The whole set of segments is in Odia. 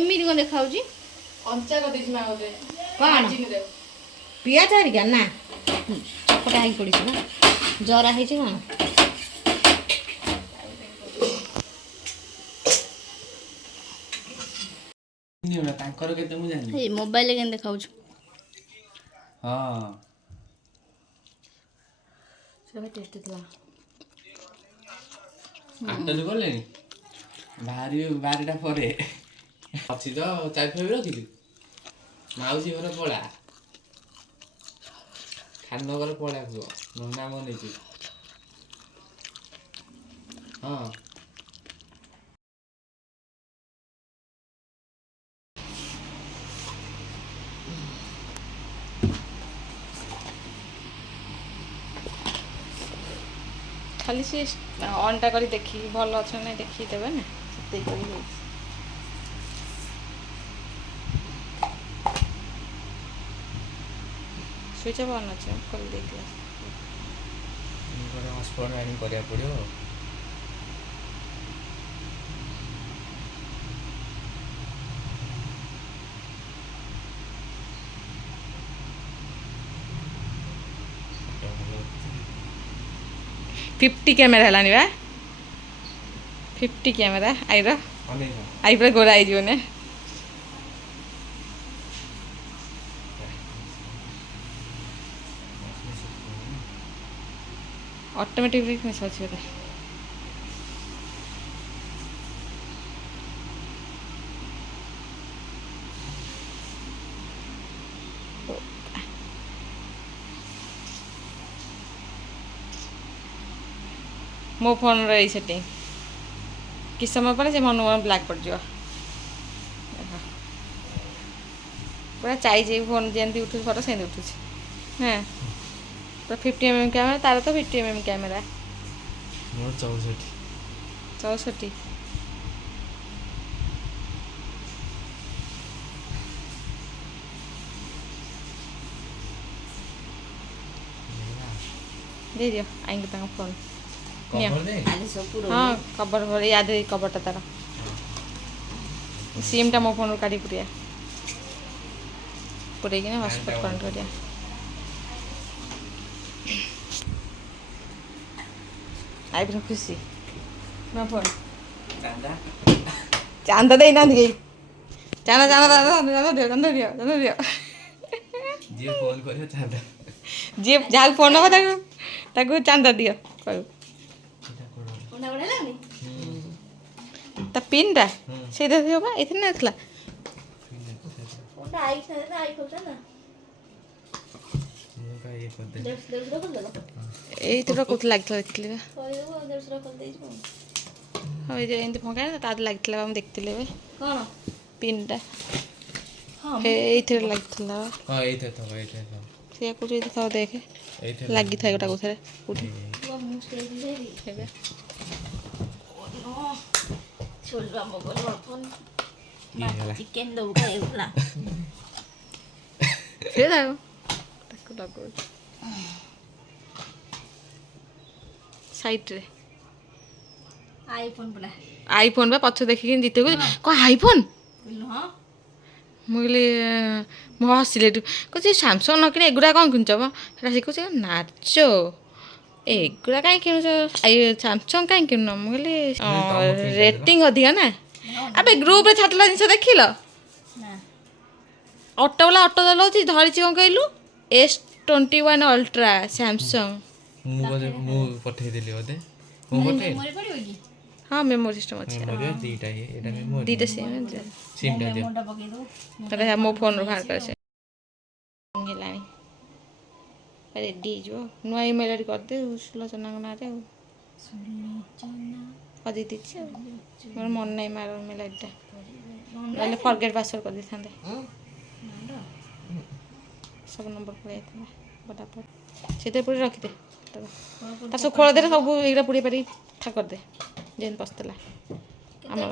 ଏମିତି କ'ଣ ଦେଖାଉଛି? କଞ୍ଚା କରିଦେଇଛି ମା ଗୋଟେ କ'ଣ ପିଆଜ ହେରିକା ନା ଚକଟା ହେଇକି ପଡ଼ିଛି ନା ଜରା ହେଇଛି କ'ଣ? ତାଙ୍କର କେତେ ମୁଁ ଜାଣିନି। ଏଇ ମୋବାଇଲରେ କେମିତି ଦେଖାଉଛି? ହଁ ସେଟା ଟେଷ୍ଟ ଥିଲା। ଆଟରେ ଗଲେଣି ବାରିଟା ପରେ ଅଛି ତ ଚାବି ଫାବି ରଖିଛୁ ମାଉସୀ ଘର ପଳା ଖାନ ଘର ପଳା କୁହ ନନା ଆମ ନେଇଛୁ। ହଁ ଖାଲି ସେ ଅନ୍ଟା କରି ଦେଖିକି ଭଲ ଅଛ ନା ଦେଖିକି ଦେବେ ନା ସେତିକି କରି ହେଉଛି। ସୁଇଚ୍ ଅଫ୍ ଅନ୍ ଅଛି କରି ଦେଇଥିଲା। ହସ୍ପଟ ଆଣି କରିବାକୁ ପଡ଼ିବ। फिफ्टी कैमेरा है बा 50 कैमेरा आई पूरा गोरा आई ने ऑटोमेटिक मिस अच्छी बोले मो फोन रही सेटिंग किस समय पर से मन ब्लैक पड़ जाओ पूरा चाहिए फोन जमी उठू फोटो से उठू हाँ पूरा 50mm कैमेरा तार तो 50mm कैमेरा 64 दे दियो आएंगे तक फोन हाँ कवर भर याद है कवरटा तार सीमटा मो फोन काढ़ी पुरिया पुरेगी ना हॉटस्पॉट कनेक्ट करिया आई भी खुशी ना फोन चांदा दे ना दिए चांदा चांदा चांदा दियो चांदा दियो चांदा दियो जी फोन करियो चांदा जी जहाँ फोन नब ताकू चांदा दियो कहू ता पिनटा से दे दियो बा इथने नथला ओटा आई खोटा ना एई तो कोथ लागथला देखले बा କହିଦେବୁ ଆଉ ଦେଢ଼ଶୁର କରିଦେଇଯିବୁ। ହଁ ଏ ଏମିତି ଫଙ୍କା ତା ଲାଗିଥିଲା ଆମେ ଦେଖିଥିଲେ ଏବେ କ'ଣ ପିନ୍ଟା ହଁ ଏଇଥିରେ ଲାଗିଥିଲା ହଁ ଏଇଥିରେ ଥବ ସେଇଆ କହୁଛୁ ଏଇଠି ଥାଉ ଦେଖେ ଲାଗିଥାଏ ଗୋଟା କୋଉଥିରେ କୋଉଠି ମୁଁ ଷ୍ଟେଜ୍ ଯାଇବି ଏବେ ଛୋଟ ମୋବାଇଲ ଫୋନ୍ ହେଇଗଲା ଚିକେନ୍ ଦେବୁ ଖାଇବୁ ନା ସେ ତାକୁ ଲଗାଉଛି ସାଇଟ୍ରେ ଆଇଫୋନ୍ ପରା ଆଇଫୋନ୍ ବା ପଛ ଦେଖିକି ଜିତେକୁ କ'ଣ ଆଇଫୋନ୍ ହଁ ମୁଁ କହିଲି ମୁଁ ହସିଲି ଏଠୁ କହୁଛି ସାମସଙ୍ଗ ନ କିଣି ଏଗୁଡ଼ା କ'ଣ କିଣୁଛ ମ ସେଟା ଶିଖୁଛି ନାଚ ଏଗୁଡ଼ା କାହିଁ କିଣୁଛ ସାମସଙ୍ଗ କାହିଁ କିଣୁନ ମୁଁ କହିଲି ରେଟିଂ ଅଧିକା ନା ଆବେ ଗ୍ରୁପ୍ରେ ଛାଡ଼ିଲା ଜିନିଷ ଦେଖିଲ ଅଟୋ ବାଲା ଅଟୋ ଚଲାଉଛି ଧରିଛି କ'ଣ କହିଲୁ S21 ଅଲ୍ଟ୍ରା ସାମସଙ୍ଗ ମୁଁ ପଠେଇଦେଲି ବୋଧେ ମୁଁ ପଠେଇ ମରି ପଡ଼ିବ କି ହଁ ମେମୋରି ସିଷ୍ଟମ୍ ଅଛି ଦୁଇଟା ସିମ୍ଟା ଦିଅ ମୋଟା ପକେଇଦେବୁ ତାହେଲେ ମୋ ଫୋନ୍ରୁ ବାହାର କରେ ସେ ହେଲାଣି ରେଡ଼ି ହେଇଯିବ ନୂଆ ଇମେଲ୍ ଆଇଡ଼ି କରିଦେ ସୁଲୋଚନାଙ୍କ ନାଁରେ ଆଉ କରିଦେଇ ଦେଇଛି ଆଉ ମୋର ମନେ ନାହିଁ ମାର ଇମେଲ୍ ଆଇଡ଼ିଟା ନହେଲେ ଫରଗେଟ୍ ପାସୱାର୍ଡ଼ କରିଦେଇଥାନ୍ତେ ସବୁ ନମ୍ବର ପଳେଇ ଯାଇଥିଲା ଫଟାଫଟ ସେଥିରେ ପୁଣି ରଖିଦେ ତା ସବୁ ଖୋଳ ଦେଲେ ସବୁ ଏଇଟା ପୁଡ଼ି ପାରି ଠା କରିଦେ ଯେମିତି ପଶିଥିଲା ଆମର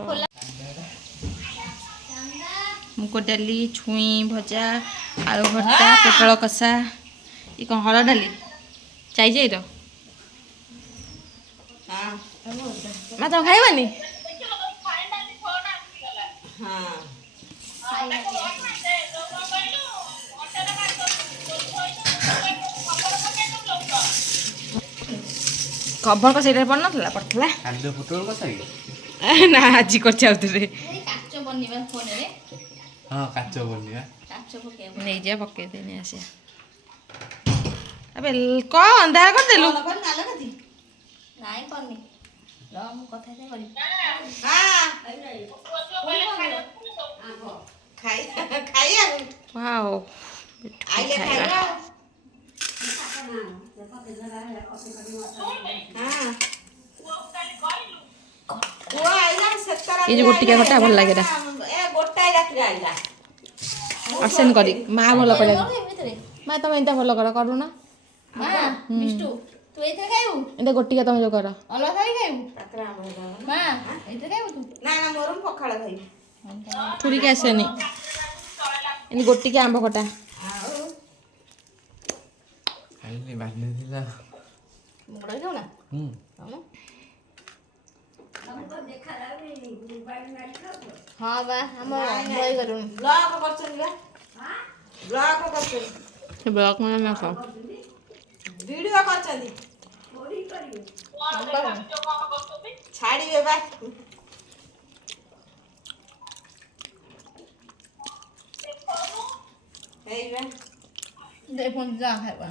ମୁଗ ଡାଲି ଛୁଇଁ ଭଜା ଆଳୁ ଭର୍ତ୍ତା ପୋଟଳ କଷା ଇ କ'ଣ ହରଡ଼ ଡାଲି ଚାଇଯାଇ ତ ମା ତମେ ଖାଇବନି ଖବର କଣ ସେଇଟାରେ ପଡ଼ିନଥିଲା ପଡ଼ିଥିଲା ଖାଦ୍ୟ ପୋଟଳ କଷା କି? ନା ଆଜି କରିଛି ଆଉଥରେ କାଚ ବନିବା ଫୋନରେ ହଁ କାଚ ବନିବା କାଚ ପକେଇବା ନେଇଯିବା ପକେଇ ଦେଇ ନେଇ ଆସିବା ଆବେ କଣ ଅନ୍ଧାର କରିଦେଲୁ ନାଇଁ କରିନି ରହ ମୁଁ କଥା ହେଇ କରିବି ୱାଓ ଖାଇବା এই যে ଗୋଟିକା ଘଟା ଭଲ ଲାଗେ ଏଟା ଆସେନ କରି ମା ଭଲ କରେ ମା ତମେ ଏଇଟା ଭଲ କର କରୁନା ବିଷ୍ଟୁ ତୁ ଏଇଥିରେ ଖାଇବୁ ଏଇଟା ଗୋଟିକା ତମେ ଯୋଉ କର ଅଲଗା ଥାଳି ଖାଇବୁ ମା ଏଇଥିରେ ଖାଇବୁ ତୁ ଠୁରିକି ଆସେନି ଏମିତି ଗୋଟିକା ଆମ୍ବ ଖଟା ଖାଇଲି ବାନ୍ଧି ଥିଲା ମୁଗ ଡାଲି ଖାଉ ନା ହଁ ବା ଆମ ବହି କରୁନି ସେ ବ୍ଲକ ମାନେ ନା କଣ ଭିଡ଼ିଓ କରିଛନ୍ତି ଛାଡ଼ିବେ ବା ଦେ ପୁଣି ଯା ଖାଇବା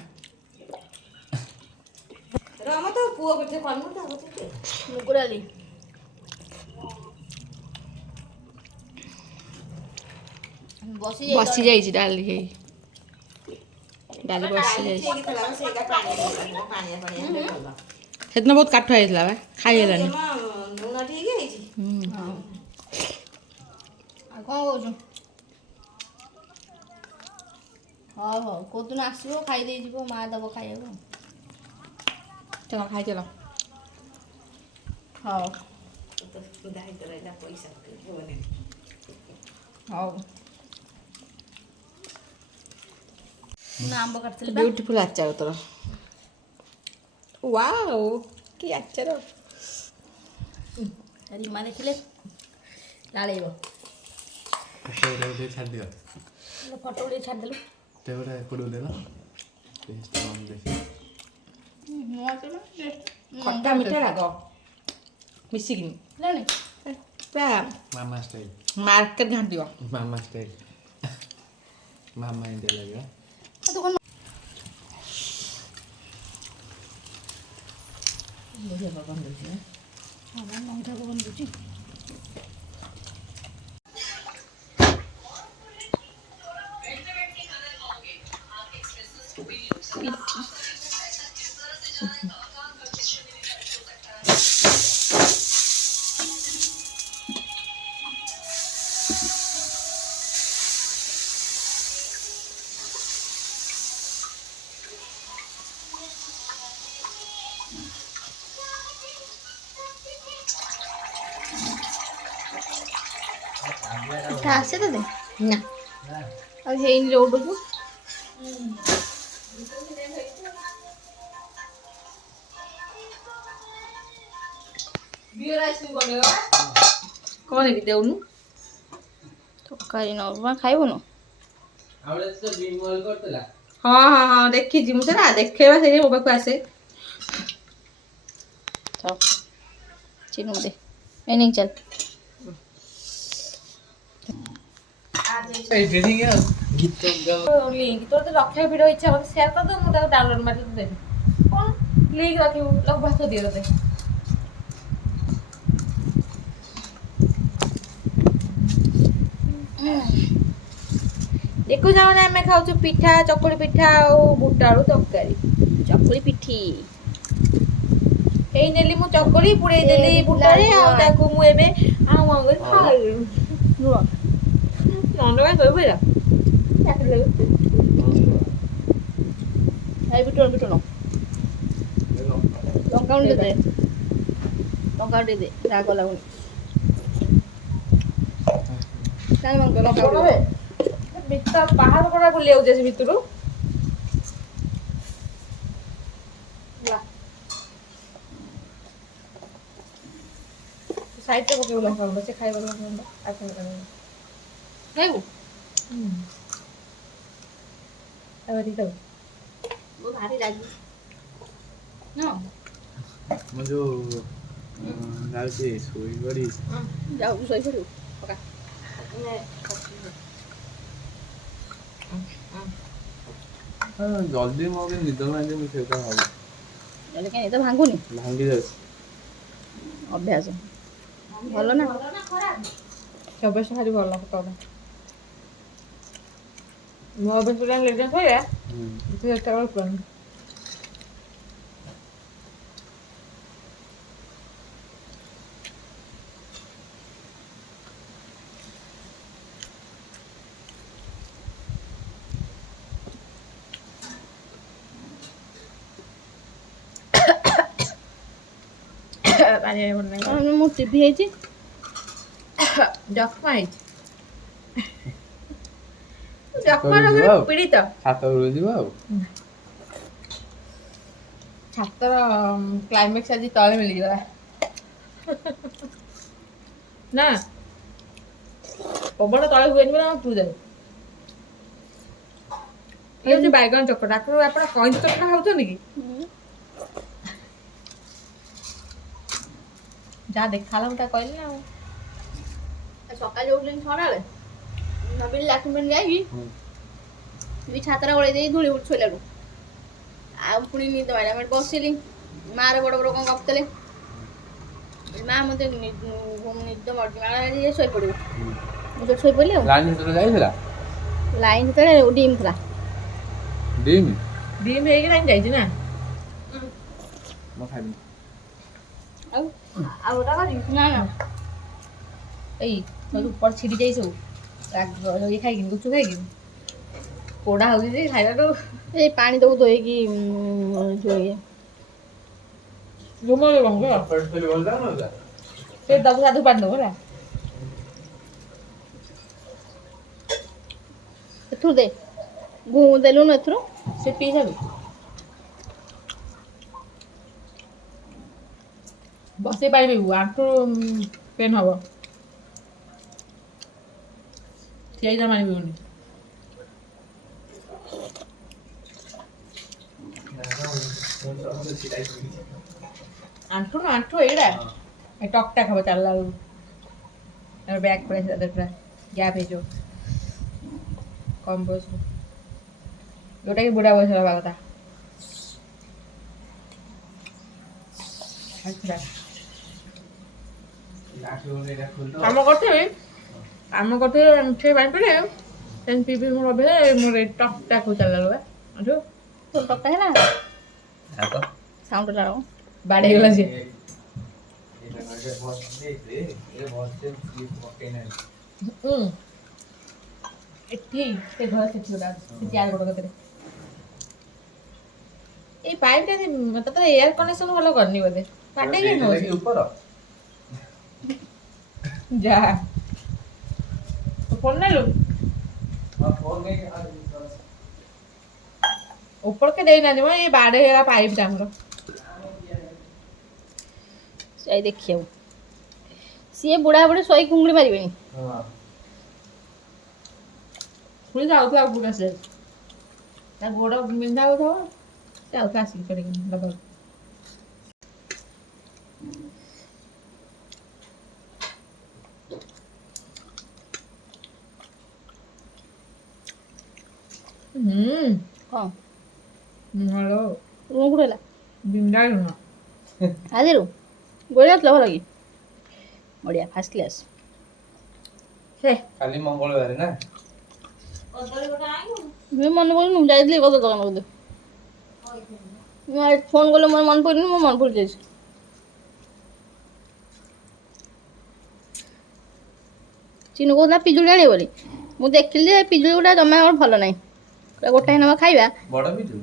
ରମ ତ ପୁଅ ଗୋଟେ କଲୁ ତା ମୁଗ ଡାଲି ବସି ଯାଇଛି ଡାଲି ହେଇ ଡାଲି ବସି ଯାଇଛି ସେଦିନ ବହୁତ କାଠ ହେଇଥିଲା ବା ଖାଇ ହେଲାନି ଲୁଣ ଠିକ ହେଇଛି ଆଉ କଣ କହୁଛୁ ହଉ ହଉ କୋଉଦିନ ଆସିବ ଖାଇଦେଇ ଯିବ ମା ଦବ ଖାଇବାକୁ ଚାଲ ଖାଇଚାଲ ହଉ ହଉ ମୁଁ ଆମ୍ବ କାଟିଥିଲି ବା ବ୍ୟୁଟିଫୁଲ ଆଚାର ତୋର ୱାଓ କି ଆଚାର ରିମା ଦେଖିଲେ ଲାଳେଇବ ଫଟୋ ଟିକେ ଛାଡ଼ିଦିଅ ଫଟୋ ଉଠେଇ ଛାଡ଼ିଦେଲୁ ତେଗୁଡ଼ା ଏପଟକୁ ଦେଲ ଖଟା ମିଠା ରାଗ ମିଶିକିନି ପୁରା ମାମା ଷ୍ଟାଇଲ ମାର୍କେଟ ଘାଣ୍ଟିବ ମାମା ଷ୍ଟାଇଲ ମାମା ଏମିତି ଲାଗିବ ବଢ଼ିଆ ପବନ ଦେଉଛି ହଁ ବା ନଇଠା ପବନ ଦେଉଛି ଆସେ ତତେ ନା ଆଉ ହେଇନି ରୋଡ଼କୁ କଣ ନେବି ଦେଉନୁ ତରକାରୀ ନବା ଖାଇବୁନୁ ହଁ ହଁ ହଁ ଦେଖିଛି ମୁଁ ସେଟା ଦେଖେଇବା ସେଇ ମୋ ପାଖକୁ ଆସେ ଚିନୁ ଦେ ଏ ନେଇ ଚାଲ ଗୀତ ଲିଙ୍କ ତୋର ତ ରଖିବାକୁ ଭିଡ଼ିଓ ଇଚ୍ଛା ମୋତେ ସେୟାର କରିଦେବୁ ମୁଁ ତାକୁ ଡାଉନଲୋଡ଼ ମାରିକି ଦେବି କ'ଣ ଲିଙ୍କ ରଖିବୁ ଲୋକ ଭାତ ଦିଅ ତତେ ଦେଖୁ ଯାଉନା ଆମେ ଖାଉଛୁ ପିଠା ଚକୁଳି ପିଠା ଆଉ ବୁଟ ଆଳୁ ତରକାରୀ ଚକୁଳି ପିଠି ଏଇ ନେଲି ମୁଁ ଚକୁଳି ପୁରେଇ ଦେଲି ବୁଟରେ ଆଉ ତାକୁ ମୁଁ ଏବେ ଆଉ କରି ଖାଇବି ନଣ୍ଡ କାଇଁ କହିବୁ ଏଇଟା ଖାଇ ବିଟୁଣ ବିଟୁଣ ଲଙ୍କା ଗୁଣ୍ଡ ଦେ ଲଙ୍କା ଗୁଣ୍ଡ ଦେ ରାଗ ଲାଗୁନି କାହିଁ ମନ ଲଙ୍କା ଗୁଣ୍ଡ ଭିତର ବାହାର କଡ଼ା ବୁଲି ଯାଉଛି ସେ ଭିତରୁ ସାଇଡ଼ରେ ପକେଇବୁ ଲଙ୍କା ଗୁଣ୍ଡ ସେ ଖାଇବ ଲଙ୍କା ଗୁଣ୍ଡ ଆଉ ଖାଇବୁ ମୁଁ ଭାରି ରାଗି ହଁ ମୁଁ ଯୋଉ ଯାଉଛି ଶୋଇପଡ଼ି ଯାଉ ଶୋଇପଡ଼ିବୁ ପକା ଜଲ୍ଦି ମୋ ନିଦ ଭାଙ୍ଗି ମୁଁ ସେଇଟା ଭାବୁଛି ଜଲ୍ଦି କାହିଁ ତ ଭାଙ୍ଗୁନି ଭାଙ୍ଗି ଯାଉଛି ଅଭ୍ୟାସ ଭଲ ନା ଅଭ୍ୟାସ ଭାରି ଭଲ କଥା ମୋ ଅଭ୍ୟାସ ଲେଟ୍ ଯାଏଁ ଶୋଇବା ତୁ ଏତେ ବେଳ ଶୁଅନି ମୁଁ ଟିଭି ହେଇଛି ଯକ୍ଷ୍ମା ହେଇଛି ଛାତ ଉପରକୁ ଯିବ ଆଉ ପୀଡ଼ିତ ଛାତ ଉପରକୁ ଯିବ ଆଉ ଛାତର କ୍ଲାଇମେକ୍ସ ଆଜି ତଳେ ମିଳିଗଲା ନା ପବନ ତଳେ ହୁଏନି ବୋଲି ଆମେ ତୁ ଯାଉ ଇଏ ହେଉଛି ବାଇଗଣ ଚକଟା ଆପଣ କଇଁଚ ଚକଟା ଖାଉଛନ୍ତି କି ଯାହା ଦେଖାହେଲା ମୁଁ ତା କହିଲି ନା ଆଉ ସକାଳେ ଉଠିଲି ଛଅଟାବେଳେ ଭାବିଲି ଲାଟ୍ରିନ୍ ପାଣି ଯାଇକି ବି ଛାତଟା ଓଳେଇ ଦେଇ ଧୂଳି ଉଠି ଶୋଇଲାରୁ ଆଉ ପୁଣି ନିଦ ମାଇଲା ମୁଁ ବସିଲି ମାଆର ବଡ଼ ବଡ଼ କ'ଣ ଗପୁଥିଲେ ମା ମୋତେ ନିଦ ମାରୁଛି ମା ଇଏ ଶୋଇପଡ଼ିବୁ ମୁଁ ସେଠି ଶୋଇପଡ଼ିଲି ଆଉ ଲାଇନ୍ ଯେତେବେଳେ ଯାଇଥିଲା ଲାଇନ୍ ଯେତେବେଳେ ଡିମ୍ ଥିଲା ଡିମ୍ ହେଇକି ଲାଇନ୍ ଯାଇଛି ନା ମୁଁ ଖାଇବି ଆଉ ଓଟା କରିବି ନା ନା ଏଇ ଉପର ଛିଡ଼ି ଯାଇ ସବୁ ଇଏ ଖାଇକି ଗୁଚୁ ଖାଇକି ପୋଡ଼ା ହେଉଛି ଯେ ଖାଇବାଠୁ ଏଇ ପାଣି ଦବୁ ଧୋଇକି ଯୋଉ ଇଏ ସେ ଦବୁ ସାଧୁ ପାଣି ଦବୁ ହେଲା ଏଥିରୁ ଦେ ଦେଲୁନୁ ଏଥିରୁ ସେ ପିଇ ସାରୁ ବସେଇ ପାଣି ପିଇବୁ ଆଣ୍ଠୁ ପେନ୍ ହବ ସେଇଟା ପାଣି ପିଉନି ଆଣ୍ଠୁ ଏଇଟା ଏ ଟକଟା ଖାବ ଚାଲିଲା ବେଳକୁ ବ୍ୟାଗ୍ ପଳେଇ ଆସିଲା ପୁରା ଗ୍ୟାପ୍ ହେଇଯିବ କମ୍ ବୟସରୁ ଯୋଉଟାକି ବୁଢ଼ା ବୟସ ହେବା କଥା କାମ କରିଥିବି ସେ ପାଣି ପିଲେ ସେମିତି ପିଇ ମୋର ଅଭ୍ୟାସ ମୋର ଏ ଟକଟା ଖାଉ ଚାଲିଲା ବେଳକୁ ଆଣ୍ଠୁ তোর টকটা है ना সাউন্ডটা লাগাও ବାଡ଼େଇ ଗଲା ସିଏ ଏଠି ସେ ଘର ସେଠି ଗୋଟେ ସେ ଚାର ଗୋଡ଼ କତିରେ ଏଇ ପାଇପଟା ତତେ ଏୟାର କନେକ୍ସନ ଭଲ କରିନି ବୋଧେ ବାଡ଼େଇ କାହିଁ ନଉଛି ଉପର ଯା ଫୋନ ନେଲୁ ଉପରକେ ଦେଇନାହାନ୍ତି ମ ଏଇ ବାଡ଼େଇ ହେଲା ପାଇପଟା ଆମର ଯାଇ ଦେଖିବାକୁ ସିଏ ବୁଢ଼ା ବୁଢ଼ୀ ଶୋଇକି କୁଙ୍ଗୁଳି ମାରିବେନି ପୁଣି ଯାଉଥିଲା ଉପରକୁ ଆସିଲେ ତା ଗୋଡ଼ ବିନ୍ଧା ହେଉଥିବ ସେ ଯାଉଥିଲା ଆସିକି କରିକି ଡବଲ କ'ଣ ହ୍ୟାଲୋ ରୁମ୍ କୋଉଠି ହେଲା ବିନ୍ଧା ନୁହଁ ଆଜିରୁ ଗୋଳି ନଥିଲା ଭଲ କି ବଢ଼ିଆ ଫାର୍ଷ୍ଟ କ୍ଲାସ୍ ସେ କାଲି ମଙ୍ଗଳବାର ନା ମୁଁ ମନେ ପଡ଼ୁନି ମୁଁ ଯାଇଥିଲି କଦ ଦୋକାନ ବୋଧେ ମୁଁ ଫୋନ୍ କଲେ ମୋର ମନେ ପଡ଼ୁନି ମୁଁ ମନେ ପଡ଼ି ଯାଇଛି ଚିନୁ କହୁଥିଲା ପିଜୁଳି ଆଣିବ ବୋଲି ମୁଁ ଦେଖିଲି ଯେ ପିଜୁଳି ଗୁଡ଼ା ଜମା ଆମର ଭଲ ନାହିଁ ଗୋଟାଏ ନେବା ଖାଇବା ବଡ଼ ପିଜୁଳି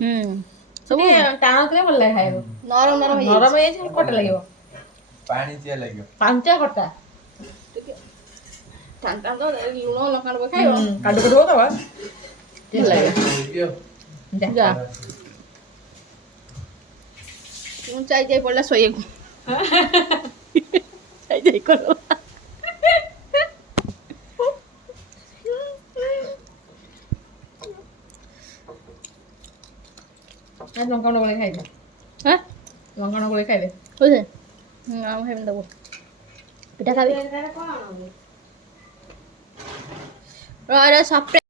ସବୁ ଟାଣ ଥିଲେ ଭଲ ଲାଗେ ଖାଇବାକୁ ନରମ ନରମ ନରମ ହେଇଯାଇଛି ଖଟା ଲାଗିବ ପାଣି ଚିଆ ଲାଗିବ ପାଞ୍ଚ ଖଟା ଟାଣ ତ ଲୁଣ ଲଙ୍କା ଖାଇବ କାଟୁ କାଟୁ ହଉ ଦବା ଭଲ ଲାଗେ ଯା ମୁଁ ଯାଇ ପଡ଼ିଲା ଶୋଇବାକୁ ଯାଇ କର লঙ্কা গুঁড়ো করে খাইবে হ্যাঁ লঙ্কা গুঁড়ো করে খাইবে বুঝলে আমি খাইবেন দেবো পিঠা খাবি সব